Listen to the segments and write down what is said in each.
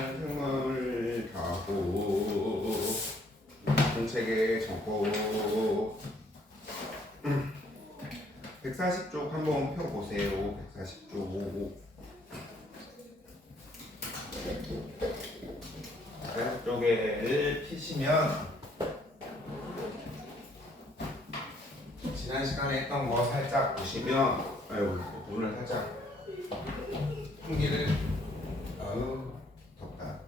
생물 가고 공책에 적고 140쪽 한번 펴보세요. 140쪽 140쪽을 피시면 지난 시간에 했던 거 살짝 보시면 아이고 오늘 살짝 풍기를 덥다.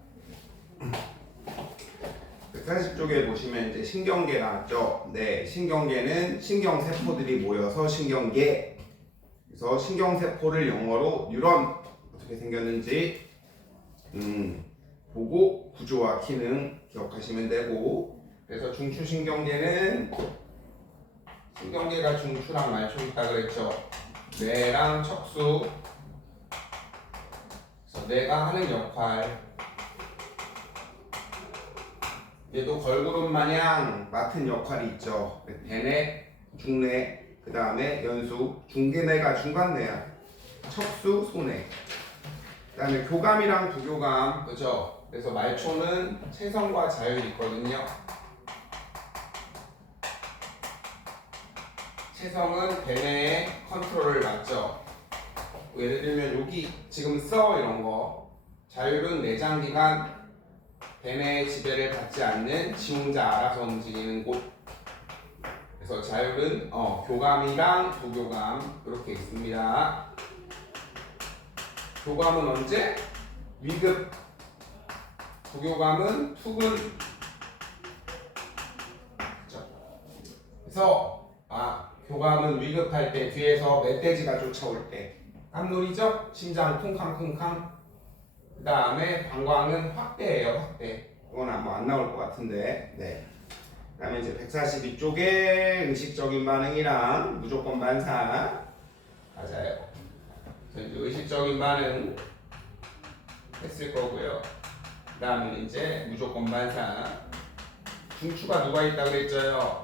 140쪽에 보시면 이제 신경계 나왔죠. 네, 신경계는 신경세포들이 모여서 신경계. 그래서 신경세포를 영어로 뉴런 어떻게 생겼는지 보고 구조와 기능 기억하시면 되고. 그래서 중추신경계는 신경계가 중추랑 말초 있다 그랬죠. 뇌랑 척수. 그래서 뇌가 하는 역할. 얘도 걸그룹 마냥 맡은 역할이 있죠. 대뇌, 중뇌, 그 다음에 연수, 중계뇌가 중간뇌야. 척수, 소뇌. 그 다음에 교감이랑 부교감, 그죠? 그래서 말초는 체성과 자율이 있거든요. 체성은 대뇌의 컨트롤을 받죠. 예를 들면 여기 지금 써 이런 거. 자율은 내장기관 대뇌의 지배를 받지 않는 지 혼자 알아서 움직이는 곳. 그래서 자율은 교감이랑 부교감 이렇게 있습니다. 교감은 언제? 위급. 부교감은 투근. 그래서 교감은 위급할 때 뒤에서 멧돼지가 쫓아올 때 깜놀이죠? 심장 쿵쾅쿵쾅. 그 다음에 방광은 확대예요. 확대. 이건 아마 안 나올 것 같은데. 네. 그 다음에 이제 142쪽에 의식적인 반응이랑 무조건 반사. 맞아요. 그래서 이제 의식적인 반응 했을 거고요. 그 다음에 이제 무조건 반사. 중추가 누가 있다 그랬죠요?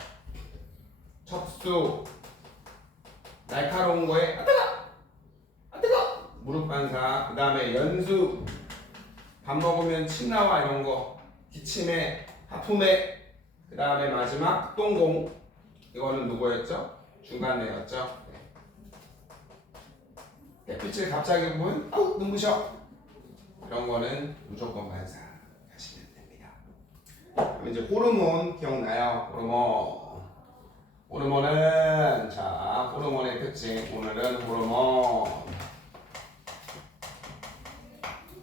척수. 날카로운 거에 아 뜨거! 무릎 반사. 그 다음에 연수. 밥 먹으면 침 나와 이런 거. 기침에, 하품에. 그 다음에 마지막 똥공. 이거는 누구였죠? 중간뇌였죠. 햇빛을 갑자기 보면 눈부셔. 이런 거는 무조건 반사 하시면 됩니다. 그럼 이제 호르몬 기억나요? 호르몬은 호르몬의 특징. 오늘은 호르몬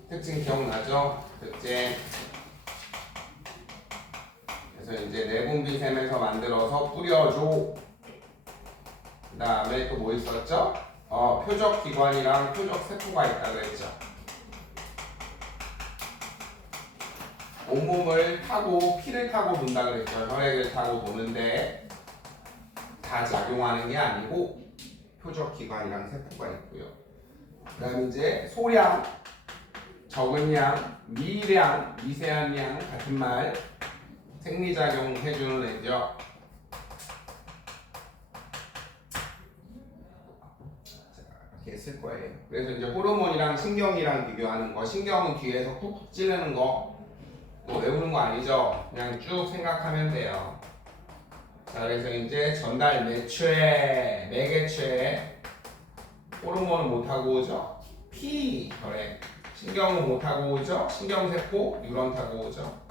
특징 기억나죠? 특징. 그래서 이제 내분비샘에서 만들어서 뿌려줘. 그 다음에 또 뭐 있었죠? 표적기관이랑 표적세포가 있다 그랬죠. 온몸을 타고 피를 타고 돈다 그랬죠. 혈액을 타고 도는데 다 작용하는 게 아니고 표적기관이랑 세포가 있고요. 그 다음에 이제 소량, 적은 양, 미량, 미세한 양 같은 말 생리작용 해주는 애죠. 이렇게 했을 거예요. 그래서 이제 호르몬이랑 신경이랑 비교하는 거. 신경은 뒤에서 푹푹 찌르는 거. 뭐 외우는 거 아니죠? 그냥 쭉 생각하면 돼요. 자, 그래서 이제 전달 매추에, 매개추에 호르몬은 못하고 오죠? 피, 혈액. 신경은 못하고 오죠? 신경세포, 뉴런 타고 오죠?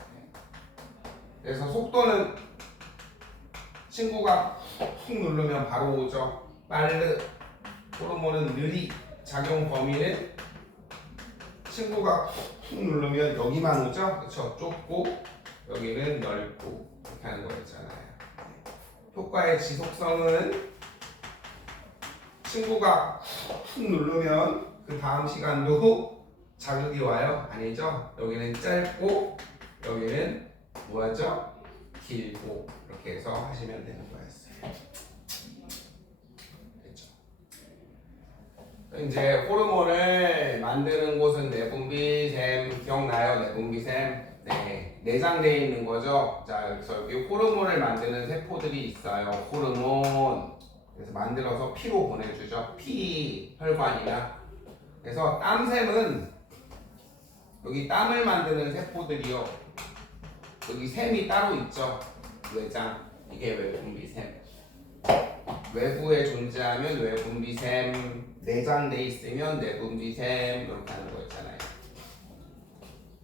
그래서 속도는 친구가 훅 누르면 바로 오죠? 빠르. 호르몬은 느리. 작용 범위는 친구가 훅 누르면 여기만 오죠? 그쵸? 좁고 여기는 넓고 이렇게 하는 거였잖아요. 효과의 지속성은 친구가 훅 누르면 그 다음 시간도 자극이 와요? 아니죠? 여기는 짧고 여기는 뭐였죠? 길고 이렇게 해서 하시면 되는 거였어요. 됐죠? 이제 호르몬을 만드는 곳은 내분비샘 기억나요? 내분비샘. 네, 내장되어 있는 거죠. 자, 그래서 여기 호르몬을 만드는 세포들이 있어요. 호르몬. 그래서 만들어서 피로 보내주죠. 피, 혈관이나. 그래서 땀샘은 여기 땀을 만드는 세포들이요. 여기 샘이 따로 있죠. 외장. 이게 외분비샘. 외부에 존재하면 외분비샘, 내장돼 있으면 내분비샘 이렇게 하는 거 있잖아요.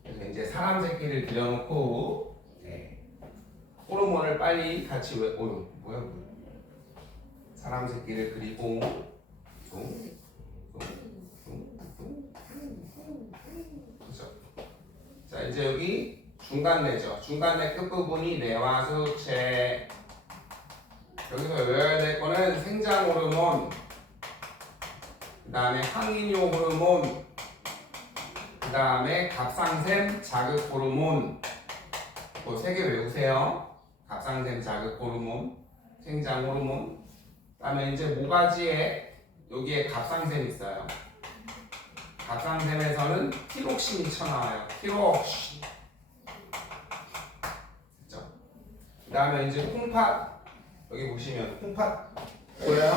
그래서 이제 사람 새끼를 그려놓고 네. 호르몬을 빨리 같이 뭐야? 사람 새끼를 그리고 그죠? 자 이제 여기 중간내죠. 중간내 끝부분이 뇌와 수체. 여기서 외워야 될 거는 생장 호르몬, 그 다음에 항인효 호르몬, 그 다음에 갑상샘 자극 호르몬. 뭐 세 개 외우세요. 갑상샘 자극 호르몬, 생장 호르몬. 그 다음에 이제 모가지에 여기에 갑상샘 있어요. 갑상샘에서는 티록신이 쳐나와요. 티록신. 됐죠? 그 다음에 이제 콩팥. 여기 보시면 콩팥 보여요?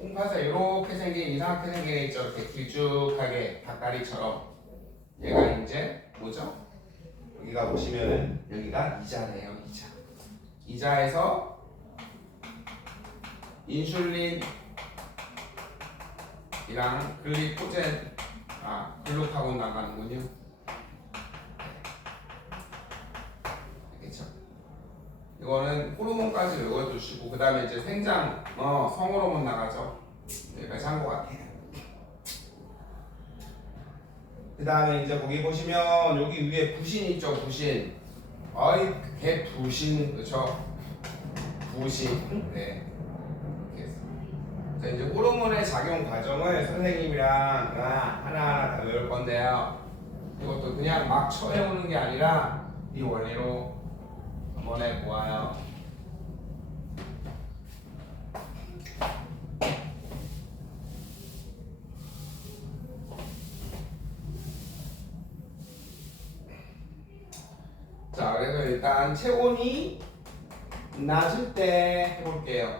콩팥에 이렇게 생긴 이상하게 생긴 게 있죠. 이렇게 길쭉하게 닭다리처럼. 얘가 이제 뭐죠? 여기가 보시면은 여기가 이자래요. 이자. 이자에서 인슐린이랑 글리코젠, 글루카곤 나가는군요. 알겠죠? 이거는 호르몬까지 외워두시고 그 다음에 이제 생장, 성호르몬 나가죠. 여기까지 한 것 같아요. 그 다음에 이제 거기 보시면 여기 위에 부신 있죠. 부신. 어이 개 부신 그쵸? 부신. 네. 자 이제 호르몬의 작용 과정을 선생님이랑 하나하나 다 외울 건데요. 이것도 그냥 막 쳐외우는 게 아니라 이 원리로 한번 해보아요. 자 그래서 일단 체온이 낮을 때 해볼게요.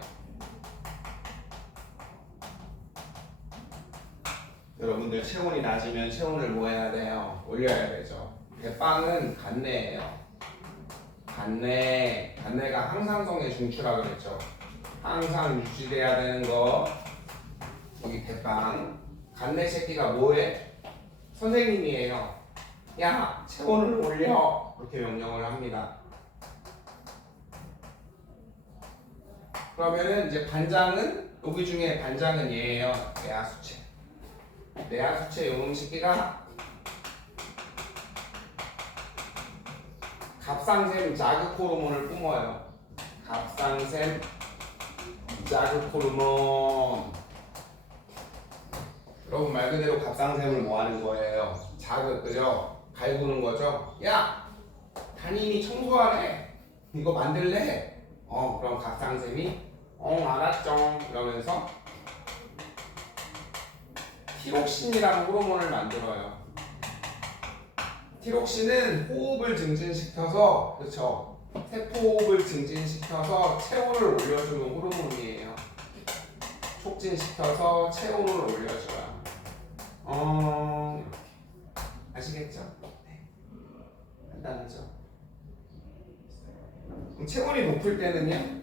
여러분들 체온이 낮으면 체온을 뭐 해야 돼요? 올려야 되죠. 대빵은 간내예요. 간내가 항상성의 중추라 그랬죠. 항상 유지돼야 되는 거. 여기 대빵. 간내 새끼가 뭐해? 선생님이에요. 야, 체온을 올려. 그렇게 명령을 합니다. 그러면은 이제 반장은 여기 중에 반장은 얘예요. 뇌하수체. 뇌하수체 요놈 새끼가 갑상샘 자극 호르몬을 뿜어요. 갑상샘 자극 호르몬. 여러분 말 그대로 갑상샘을 뭐 하는 거예요? 자극, 그죠? 갈구는 거죠? 야! 담임이 청소하래. 이거 만들래? 그럼 갑상샘이 알았죠. 이러면서 티록신이라는 호르몬을 만들어요. 티록신은 호흡을 증진시켜서, 그렇죠? 세포 호흡을 증진시켜서 체온을 올려주는 호르몬이에요. 촉진시켜서 체온을 올려줘요. 아시겠죠? 네. 간단하죠? 그럼 체온이 높을 때는요?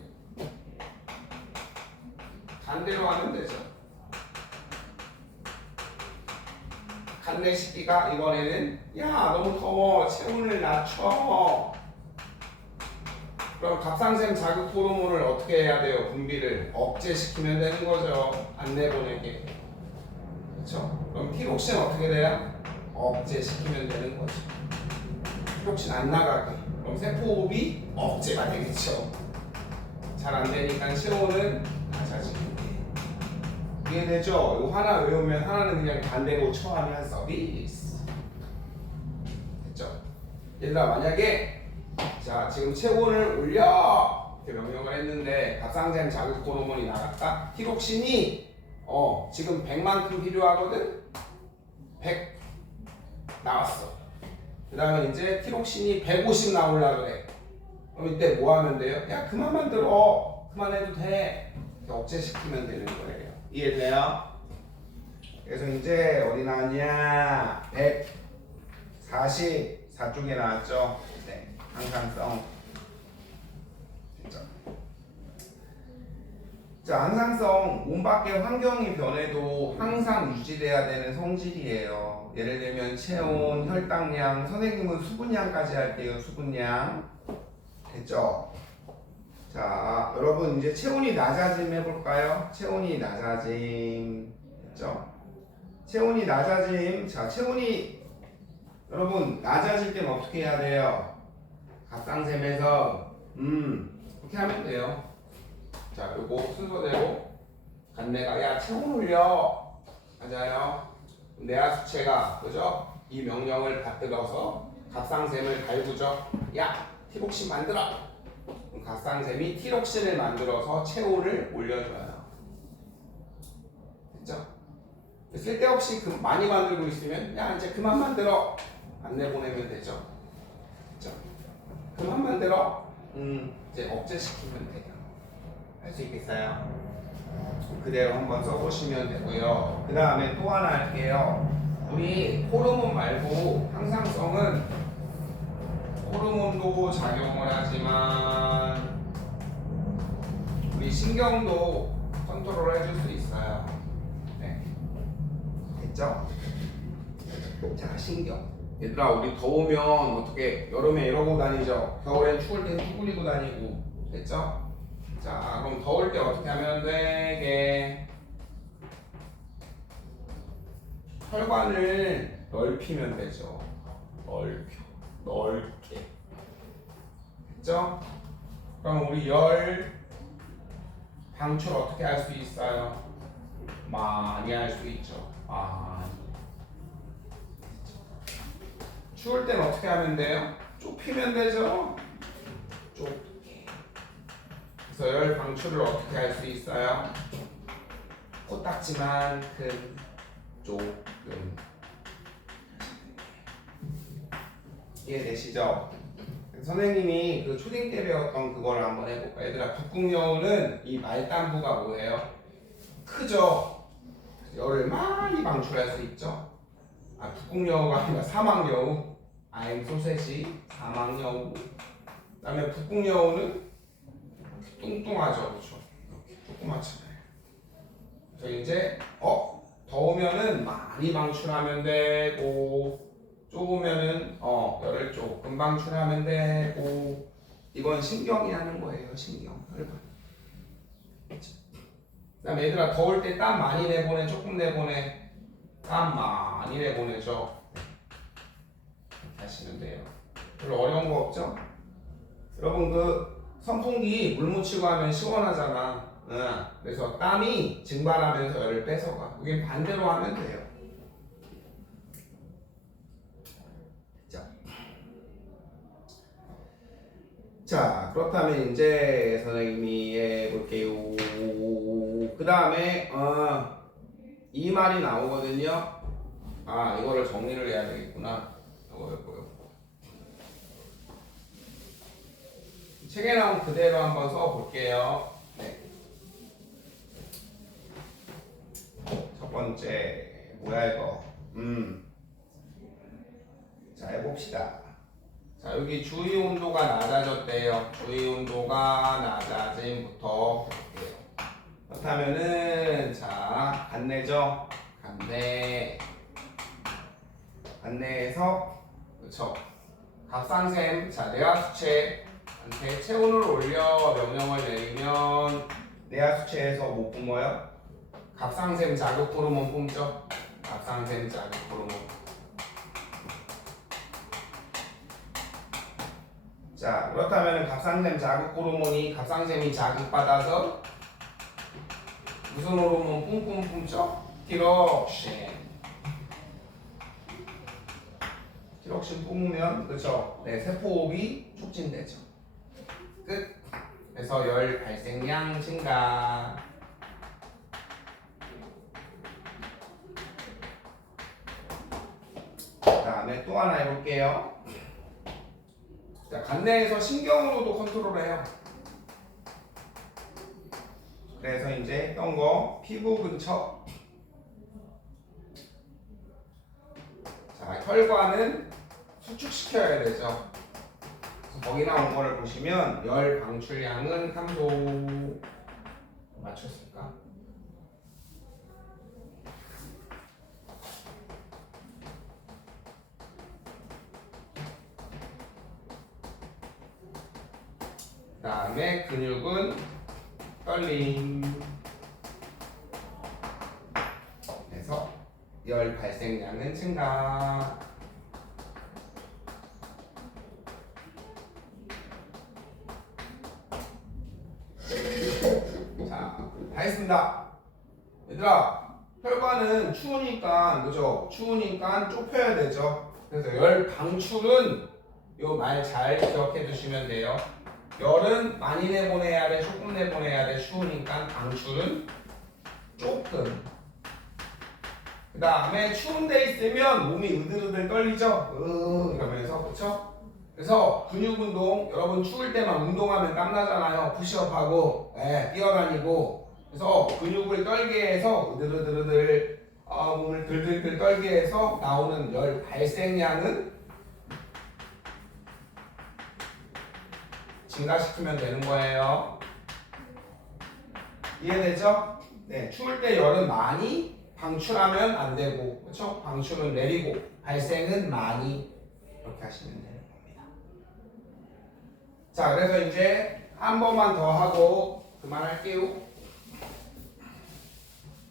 반대로 하면 되죠. 간내 식기가 이번에는 야 너무 더워 체온을 낮춰. 그럼 갑상샘 자극 호르몬을 어떻게 해야 돼요? 분비를 억제시키면 되는 거죠. 안 내보내게. 그렇죠? 그럼 티록신 어떻게 돼요? 억제시키면 되는 거죠. 티록신 안 나가게. 그럼 세포 호흡이 억제가 되겠죠. 잘 안 되니까 체온은 낮아지게. 이해되죠? 이거 하나 외우면 하나는 그냥 반대로 처하면 서비스. 됐죠? 얘들아 만약에 자 지금 체온을 올려 이렇게 명령을 했는데 갑상샘 자극 호르몬이 나갔다. 티록신이 지금 100만큼 필요하거든. 100 나왔어. 그 다음에 이제 티록신이 150 나오려고 그래. 그럼 이때 뭐 하면 돼요? 야, 그만 만들어. 그만해도 돼. 이렇게 억제시키면 되는 거예요. 이해돼요? 그래서 이제 어디 나왔냐? 144쪽에 나왔죠? 네, 항상성. 자, 항상성, 몸 밖의 환경이 변해도 항상 유지돼야 되는 성질이에요. 예를 들면 체온, 혈당량, 선생님은 수분량까지 할게요. 수분량. 됐죠? 자, 여러분 이제 체온이 낮아짐 해볼까요? 체온이 낮아짐. 됐죠? 체온이 낮아짐. 자, 체온이 여러분 낮아질 때는 어떻게 해야 돼요? 갑상샘에서 이렇게 하면 돼요. 자, 요거 순서대로 간내가 야 체온 올려 맞아요. 내하수체가 그죠? 이 명령을 받들어서 갑상샘을 갈구죠. 야 티록신 만들어. 갑상샘이 티록신을 만들어서 체온을 올려줘요. 됐죠? 쓸데없이 많이 만들고 있으면 야 이제 그만 만들어 안내 보내면 되죠. 됐죠? 그만 만들어. 이제 억제시키면 돼요. 할 수 있겠어요? 그대로 한번 써보시면 되고요. 그 다음에 또 하나 할게요. 우리 호르몬 말고 항상성은 호르몬도 작용을 하지만 우리 신경도 컨트롤 해줄 수 있어요. 네. 됐죠? 자, 신경. 얘들아, 우리 더우면 어떻게 여름에 이러고 다니죠? 겨울엔 추울 땐 쭈그리고 다니고. 됐죠? 자, 그럼 더울 때 어떻게 하면 되게? 혈관을 넓히면 되죠. 넓게. 됐죠? 그럼 우리 열 방출 어떻게 할 수 있어요? 많이 할 수 있죠. 많이. 추울 땐 어떻게 하면 돼요? 좁히면 되죠. 좁게. 그래서 열 방출을 어떻게 할 수 있어요? 코딱지만큼 조금. 이해되시죠? 선생님이 그 초딩 때 배웠던 그걸 한번 해볼까? 얘들아, 북극여우는 이 말단부가 뭐예요? 크죠? 열을 많이 방출할 수 있죠? 북극여우가 아니라 사막여우. I'm 소세지, 사막여우. 그 다음에 북극여우는 뚱뚱하죠, 그렇죠? 이렇게 조그맣잖아요. 그래서 이제 더우면은 많이 방출하면 되고 좁으면은 열을 조금 방출하면 되고 이건 신경이 하는 거예요. 신경 혈관. 그다음에 얘들아 더울 때 땀 많이 내보내 조금 내보내? 땀 많이 내보내죠. 이렇게 하시면 돼요. 별로 어려운 거 없죠? 여러분 그 선풍기 물 묻히고 하면 시원하잖아. 그래서 땀이 증발하면서 열을 뺏어가. 이게 반대로 하면 돼요. 자, 그렇다면 이제 선생님이 해볼게요. 그 다음에 이 말이 나오거든요. 이거를 정리를 해야 되겠구나. 이거요. 책에 나온 그대로 한번 써볼게요. 네. 첫 번째 뭐야 이거? 자, 해봅시다. 자, 여기 주위 온도가 낮아졌대요. 주위 온도가 낮아짐부터 볼게요. 그렇다면은 자, 간내죠? 간내에서 그쵸? 갑상샘, 자, 내하수체한테 체온을 올려 명령을 내리면 내하수체에서 뭐 뿜어요? 갑상샘 자극 호르몬 뿜죠? 갑상샘 자극 호르몬. 자, 그렇다면 갑상샘 자극 호르몬이 갑상샘이 자극받아서 무슨 호르몬 뿜뿜 뿜죠? 티록신 뿜으면 그렇죠? 네, 세포호흡이 촉진되죠. 끝. 그래서 열 발생량 증가. 다음에 또 하나 해볼게요. 자, 간내에서 신경으로도 컨트롤해요. 그래서 이제 했던 거 피부 근처. 자, 혈관은 수축시켜야 되죠. 거기 나온 거를 보시면 열 방출량은 감소. 맞췄을까? 그 다음에 근육은 떨림. 그래서 열 발생량은 증가. 자, 다 했습니다. 얘들아, 혈관은 추우니까, 그죠? 추우니까 좁혀야 되죠. 그래서 열 방출은 요 말 잘 기억해 두시면 돼요. 열은 많이 내보내야 돼, 조금 내보내야 돼. 추우니까 방출은 조금. 그 다음에 추운 데 있으면 몸이 으들으들 떨리죠? 이러면서, 그쵸? 그래서 근육 운동, 여러분 추울 때만 운동하면 땀나잖아요. 푸시업하고, 뛰어다니고. 그래서 근육을 떨게 해서 으들으들으들, 몸을 들들들 떨게 해서 나오는 열 발생량은 증가시키면 되는 거예요. 이해되죠? 네, 추울 때 열은 많이 방출하면 안 되고, 그렇죠? 방출은 내리고 발생은 많이, 이렇게 하시면 되는 겁니다. 자, 그래서 이제 한 번만 더 하고 그만할게요.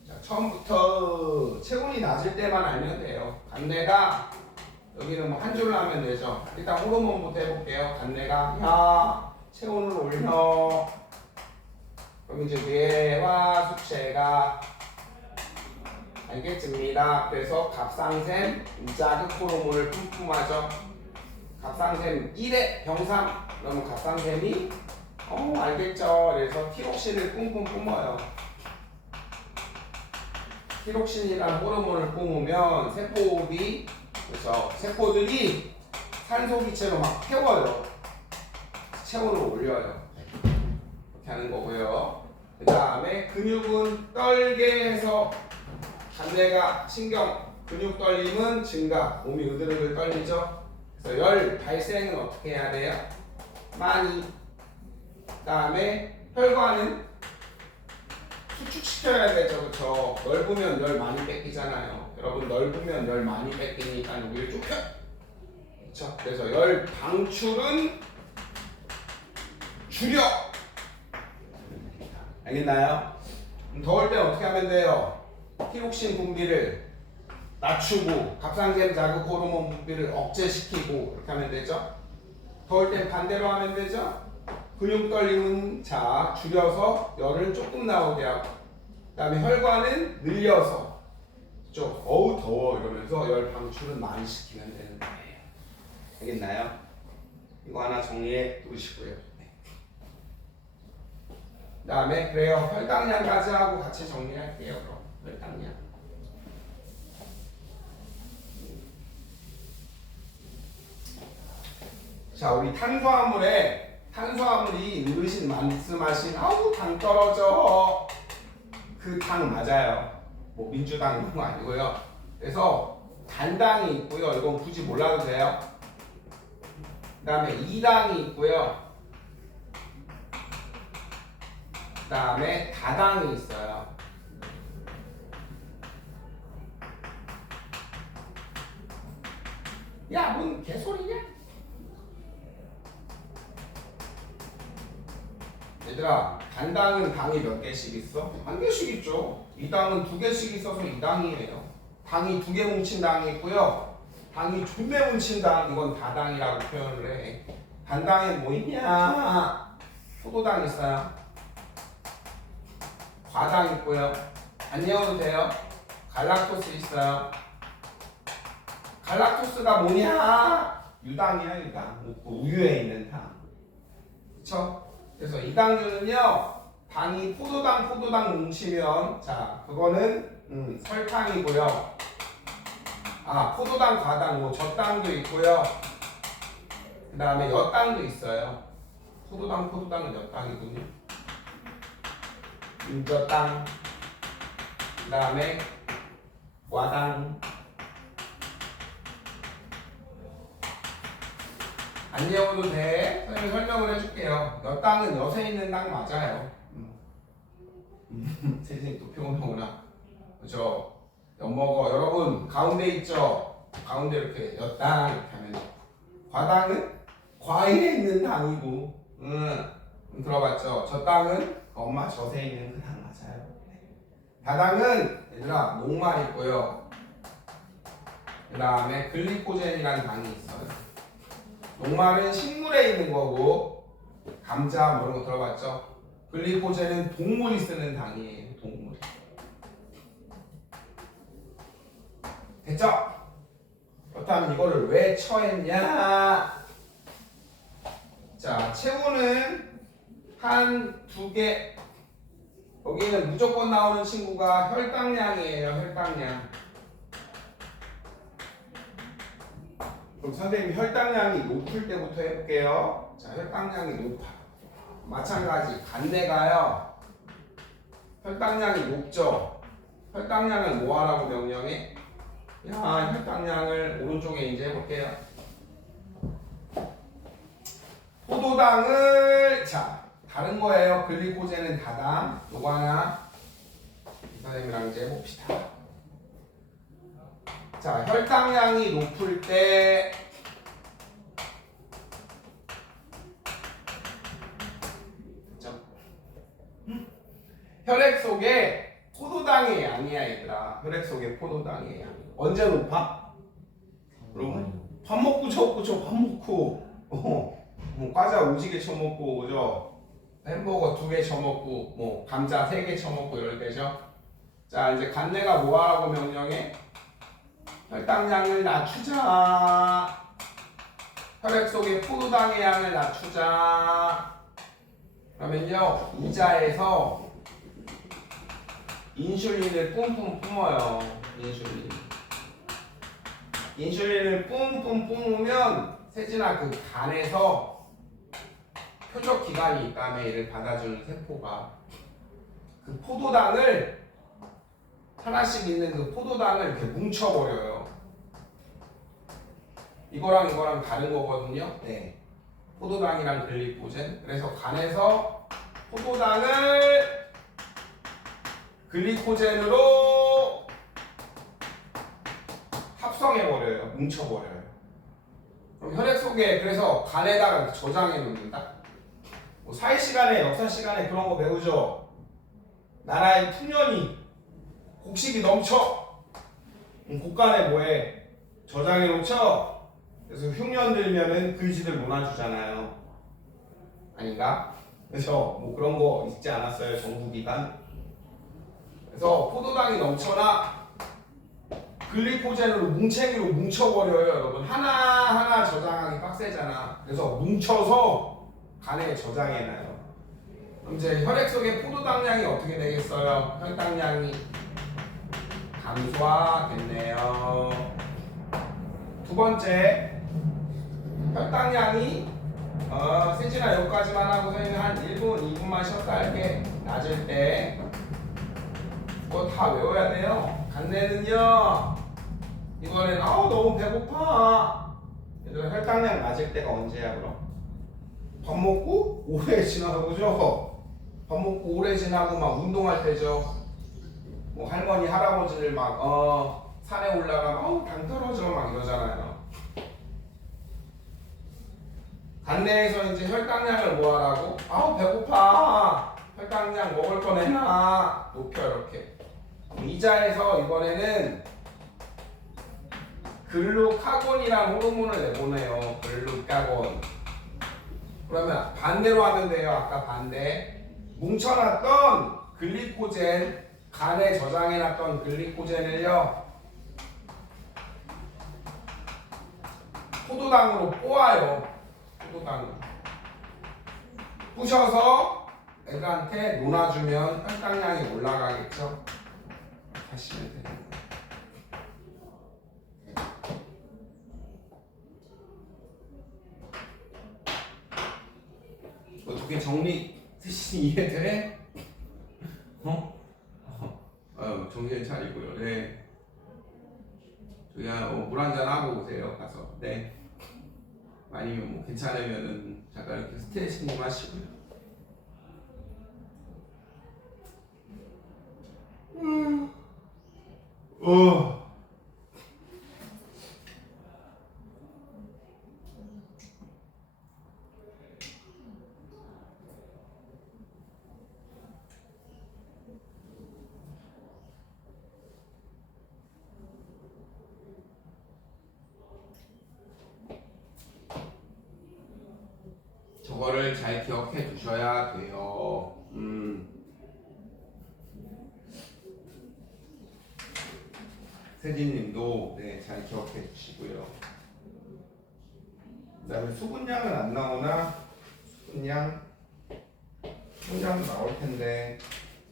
자, 처음부터 체온이 낮을 때만 알면 돼요. 간내가 여기는 뭐 한 줄로 하면 되죠. 일단 호르몬부터 해볼게요. 간내가 야, 체온을 올려. 그럼 이제 뇌와 수체가 알겠습니다. 그래서 갑상샘, 자극 호르몬을 뿜뿜하죠. 갑상샘 1회 병삼, 그러면 갑상샘이 알겠죠. 그래서 티록신을 뿜뿜 뿜어요. 티록신이라는 호르몬을 뿜으면 세포들이, 그래서 세포들이 산소 기체로 막 태워요. 체온을 올려요. 이렇게 하는 거고요. 그 다음에 근육은 떨게 해서 간내가 신경, 근육 떨림은 증가, 몸이 으들으들 떨리죠. 그래서 열 발생은 어떻게 해야 돼요? 많이. 그 다음에 혈관은 수축시켜야 되죠, 그렇죠? 넓으면 열 많이 뺏기잖아요. 여러분 넓으면 열 많이 뺏기니까 여기를 좁혀. 그렇죠? 그래서 열 방출은 줄여. 알겠나요? 더울 때 어떻게 하면 돼요? 티록신 분비를 낮추고 갑상샘 자극 호르몬 분비를 억제시키고 이렇게 하면 되죠. 더울 땐 반대로 하면 되죠. 근육 떨림은 자 줄여서 열을 조금 나오게 하고, 그 다음에 혈관은 늘려서 좀 어우 더워 이러면서 열 방출은 많이 시키면 되는 거예요. 알겠나요? 이거 하나 정리해 두시고요. 그 다음에 그래요. 혈당량까지 하고 같이 정리할게요. 그럼 혈당량. 자, 우리 탄수화물이 어르신 말씀하신 아우 당 떨어져, 그 당 맞아요. 뭐 민주당 이런 거 아니고요. 그래서 단당이 있고요. 이건 굳이 몰라도 돼요. 그 다음에 2당이 있고요. 그 다음에 다당이 있어요. 야, 뭔 개소리냐? 얘들아, 단당은 당이 몇 개씩 있어? 한 개씩 있죠. 이 당은 두 개씩 있어서 이 당이에요. 당이 두 개 뭉친 당이 있고요. 당이 두 개 뭉친 당, 이건 다당이라고 표현을 해. 단당에 뭐 있냐? 포도당 있어요. 과당 있고요. 안 외워도 돼요. 갈락토스 있어요. 갈락토스가 뭐냐? 유당이야, 유당. 우유에 있는 당. 그쵸? 그래서 이 당류는요, 당이 포도당 뭉치면, 자, 그거는 설탕이고요. 포도당, 과당, 뭐 젖당도 있고요. 그 다음에 엿당도 있어요. 포도당은 엿당이군요. 젖당, 그 다음에 과당. 안 외워도 돼. 선생님이 설명을 해줄게요. 엿당은 엿에 있는 당 맞아요. 선생님 또 피곤하구나. 그죠? 엿 먹어. 여러분 가운데 있죠? 가운데 이렇게 엿당 이렇게 하면 과당은 과일에 있는 당이고, 들어봤죠? 젖당은 엄마 젖에 있는 그 당 맞아요. 다당은 얘들아 녹말 있고요. 그 다음에 글리코젠이라는 당이 있어요. 녹말은 식물에 있는 거고, 감자 뭐 이런 거 들어봤죠? 글리코젠은 동물이 쓰는 당이에요. 동물. 됐죠? 그렇다면 이거를 왜 처했냐? 자, 체우는 한 두 개. 여기는 무조건 나오는 친구가 혈당량이에요. 혈당량. 그럼 선생님 혈당량이 높을 때부터 해볼게요. 자, 혈당량이 높아. 마찬가지 간대가요. 혈당량이 높죠. 혈당량을 뭐 하라고 명령해? 혈당량을 오른쪽에 이제 해볼게요. 포도당을 다른 거예요. 글리코젠은 다당. 요거 하나 선생님이랑 이제 해봅시다. 자, 혈당량이 높을 때 혈액 속에 포도당의 양이야 얘들아. 혈액 속에 포도당의 양. 언제 높아? 여러분 밥 먹고 밥 먹고 뭐 과자 오지게 쳐먹고 그죠? 햄버거 2개 쳐먹고 뭐 감자 3개 쳐먹고 이럴 때죠. 자, 이제 간내가 뭐 하라고 명령해? 혈당량을 낮추자. 혈액 속에 포도당의 양을 낮추자. 그러면요, 이자에서 인슐린을 뿜뿜 뿜어요. 인슐린을 뿜뿜 뿜으면 세진아 그 간에서 표적 기관이 있다며 이를 받아주는 세포가 그 포도당을 하나씩 있는 그 포도당을 이렇게 뭉쳐버려요. 이거랑 다른 거거든요. 네. 포도당이랑 글리코젠. 그래서 간에서 포도당을 글리코젠으로 합성해버려요. 뭉쳐버려요. 그럼 혈액 속에 그래서 간에다가 저장해 놓는다. 뭐 사회시간에 역사시간에 그런 거 배우죠. 나라의 풍년이 곡식이 넘쳐. 곡간에 뭐해? 저장해 놓죠. 그래서 흉년 들면은 글씨들 논아주잖아요. 아닌가? 그래서 뭐 그런 거 있지 않았어요? 정부기관. 그래서 포도당이 넘쳐나 글리코젠으로 뭉챙이로 뭉쳐버려요. 여러분 하나하나 저장하기 빡세잖아. 그래서 뭉쳐서 간에 저장해놔요. 그럼 이제 혈액 속의 포도당량이 어떻게 되겠어요? 혈당량이 감소하겠네요. 두 번째, 혈당량이 세진아 여기까지만 하고 선생님이 한 1분, 2분만 쉬었다 할게. 낮을 때 그거 다 외워야 돼요. 간내는요, 이번엔 너무 배고파. 얘들아 혈당량 낮을 때가 언제야 그럼? 밥 먹고 오래 지나고 그죠? 밥 먹고 오래 지나고 막 운동할 때죠. 뭐 할머니 할아버지들 막 산에 올라가면 당 떨어져 막 이러잖아요. 간내에서 이제 혈당량을 뭐 하라고? 배고파. 혈당량 먹을 거 내놔. 높여 이렇게. 이자에서 이번에는 글루카곤이라는 호르몬을 내보내요. 글루카곤. 그러면 반대로 하면 돼요. 아까 반대. 뭉쳐놨던 글리코젠, 간에 저장해놨던 글리코젠을요, 포도당으로 뽑아요. 포도당으로. 부셔서 애들한테 논아주면 혈당량이 올라가겠죠. 하시면 돼요. 어떻게 정리 이해돼? 정신 차리고요. 네. 그냥 물 한잔 하고 오세요. 가서. 네. 아니면 뭐 괜찮으면은 잠깐 이렇게 스트레칭 좀 하시고요. 어. 저거를 잘 기억해 두셔야 돼요. 세진님도 네, 잘 기억해 주시고요. 그다음에 수분량은 안 나오나? 수분량 나올 텐데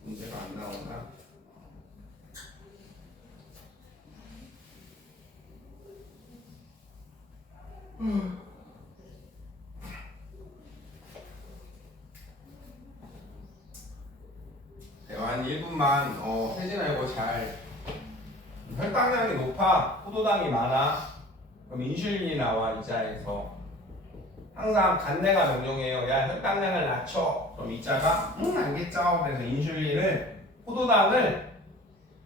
문제가 안 나오나? 한 1분만 세진아 이거 잘 혈당량이 높아 포도당이 많아 그럼 인슐린이 나와 이 자에서 항상 간내가 명령해요. 야 혈당량을 낮춰. 그럼 이 자가 알겠죠. 그래서 인슐린을 포도당을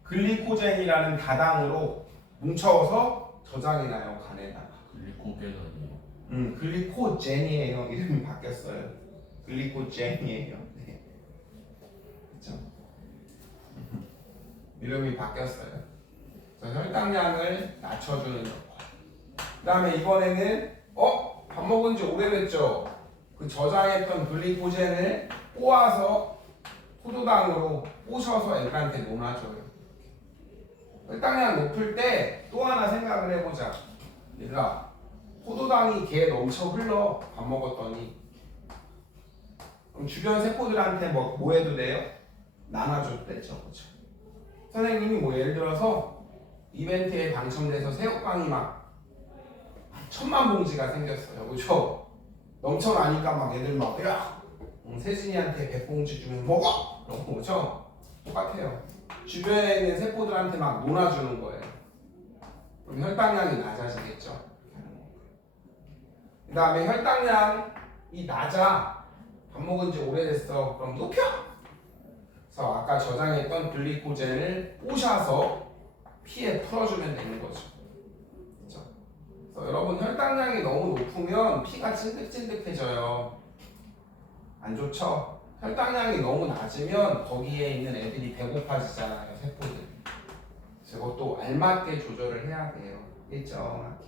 글리코젠이라는 다당으로 뭉쳐서 저장해놔요 간에다가. 글리코겐 글리코젠이에요. 이름이 바뀌었어요. 글리코젠이에요. 네. 그렇죠? 이름이 바뀌었어요. 그래서 혈당량을 낮춰주는 역할. 그 다음에 이번에는 밥 먹은 지 오래됐죠? 그 저장했던 글리코젠을 꼬아서 포도당으로 꼬셔서 애들한테 논아줘요. 혈당량 높을 때 또 하나 생각을 해보자. 얘들아, 포도당이 개에 넘쳐 흘러 밥 먹었더니 그럼 주변 세포들한테 뭐 해도 돼요? 나눠줘도 되죠, 그렇죠? 선생님이 뭐 예를 들어서 이벤트에 당첨돼서 새우깡이 막 1000만 봉지가 생겼어요. 그죠? 넘쳐나니까 막 애들 막 야! 세진이한테 100봉지 주면 먹어! 그런 거죠? 똑같아요. 주변에 있는 세포들한테 막 논아주는 거예요. 그럼 혈당량이 낮아지겠죠? 그 다음에 혈당량이 낮아. 밥 먹은 지 오래됐어. 그럼 높여! 그래서 아까 저장했던 글리코젠을 꼬셔서 피에 풀어주면 되는 거죠. 여러분 혈당량이 너무 높으면 피가 찐득찐득해져요. 안 좋죠? 혈당량이 너무 낮으면 거기에 있는 애들이 배고파지잖아요. 세포들. 그것도 알맞게 조절을 해야 돼요. 일정하게.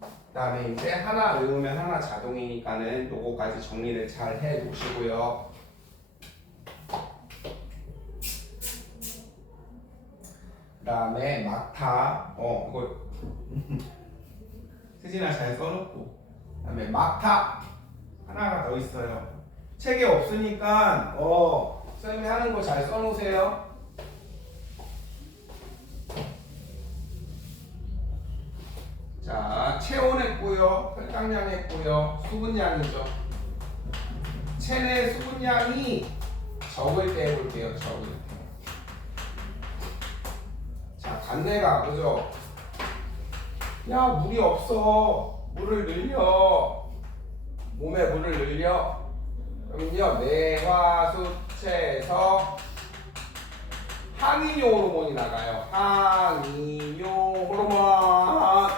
그 다음에 이제 하나 외우면 하나 자동이니까는 요거까지 정리를 잘 해 놓으시고요. 그 다음에 막타 이거 세진아 잘 써놓고 그다음에 막타 하나가 더 있어요. 책에 없으니까 선생님이 하는 거 잘 써놓으세요. 자, 체온했고요, 혈당량 했고요, 수분량이죠. 체내 수분량이 적을 때 해볼게요. 적을 때. 자, 간내가 그죠? 야 물이 없어. 물을 늘려. 몸에 물을 늘려. 그러면요 뇌화수체에서 항이뇨 호르몬이 나가요. 항이뇨 호르몬.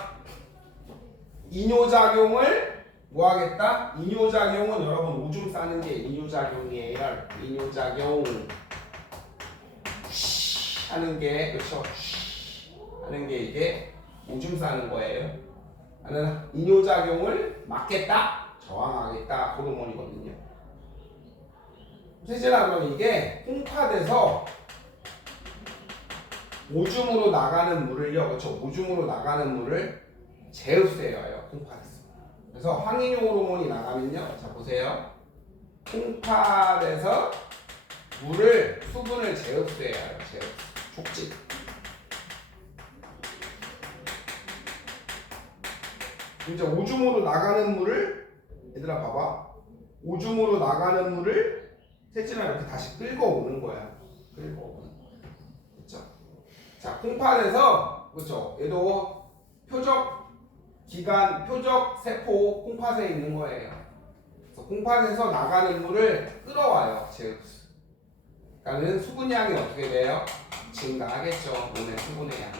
이뇨작용을 뭐 하겠다? 이뇨작용은 여러분 오줌 싸는 게 이뇨작용이에요. 이뇨작용 하는 게 그렇죠? 하는 게 이게 오줌 싸는 거예요. 나는 이뇨작용을 막겠다, 저항하겠다 호르몬이거든요. 세진아 그럼 이게 홍파돼서 오줌으로 나가는 물을요, 그렇죠? 오줌으로 나가는 물을 제흡수해요. 홍파돼서. 그래서 항이뇨 호르몬이 나가면요, 자 보세요. 홍파돼서 물을 수분을 제흡수해요. 제흡수, 촉진. 이제 오줌으로 나가는 물을 얘들아 봐봐. 오줌으로 나가는 물을 세진아 이렇게 다시 끌어오는 거야. 끌어오는. 그렇죠? 자, 콩팥에서 그렇죠? 얘도 표적 기관, 표적 세포 콩팥에 있는 거예요. 그래서 콩팥에서 나가는 물을 끌어와요. 즉, 그러니까는 수분량이 어떻게 돼요? 증가하겠죠. 몸의 수분의 양이.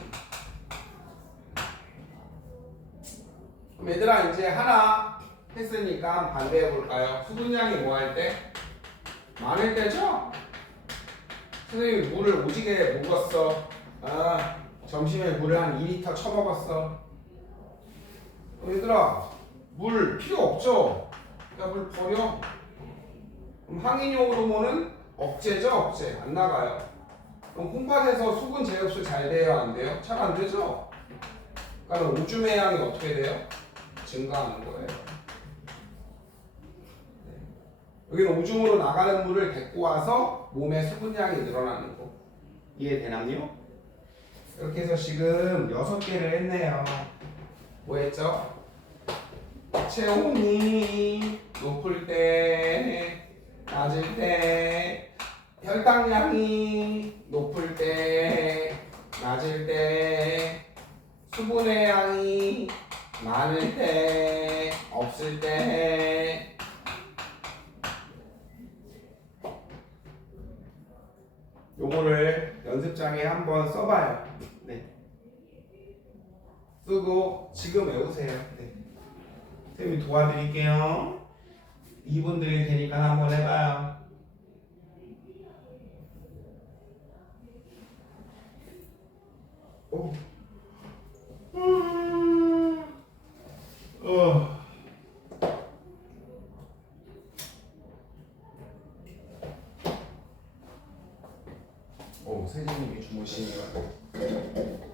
그럼 얘들아 이제 하나 했으니까 반대해 볼까요? 수분량이 뭐 할 때? 많을 때죠? 선생님이 물을 오지게 먹었어. 아, 점심에 물을 한 2리터 쳐먹었어. 얘들아, 물 필요 없죠? 야, 물 버려. 그럼 항인용 호르몬은 억제죠? 억제. 안 나가요. 그럼 콩팥에서 수분 재흡수 잘 돼요? 안 돼요? 잘 안 되죠? 그러니까 오줌의 양이 어떻게 돼요? 증가하는 거예요. 여기는 오줌으로 나가는 물을 데리고 와서 몸의 수분량이 늘어나는 거. 이해되나요? 이렇게 해서 지금 6개를 했네요. 뭐 했죠? 체온이 높을 때, 낮을 때, 혈당량이 높을 때, 낮을 때, 수분의 양이 많을 때, 없을 때. 요거를 연습장에 한번 써봐요. 네. 쓰고 지금 외우세요. 네. 선생님이 도와드릴게요. 2분 드릴 테니까 한번 해봐요. 오. 세진님이 주무시네요.